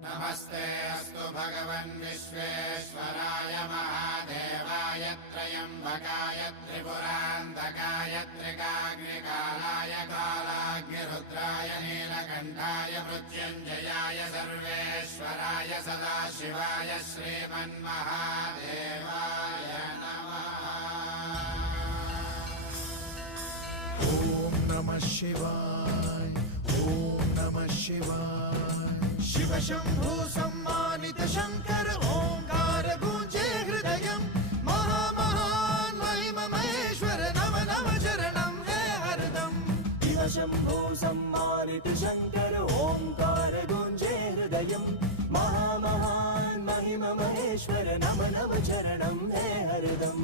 नमस्ते अस्तु भगवन् विश्वेश्वराय महादेवाय त्र्यम्बकाय त्रिपुरान्तकाय त्रिकाग्निकालाय कालाग्निरुद्राय नीलकण्ठाय मृत्युञ्जयाय सर्वेश्वराय सदाशिवाय श्रीमन्महादेवाय नमः। ॐ नमः शिवाय ॐ नमः शिवाय। शिव शंभु सम्मानित शंकर ओंकार गूंजे हृदयम् महामहान महिमा महेश्वर नम नम चरणं है हरदम। शिव शंभु सम्मानित शंकर ओंकार गूंजे हृदयम् महामहान महिमा महेश्वर नम नम चरणं है हरदम।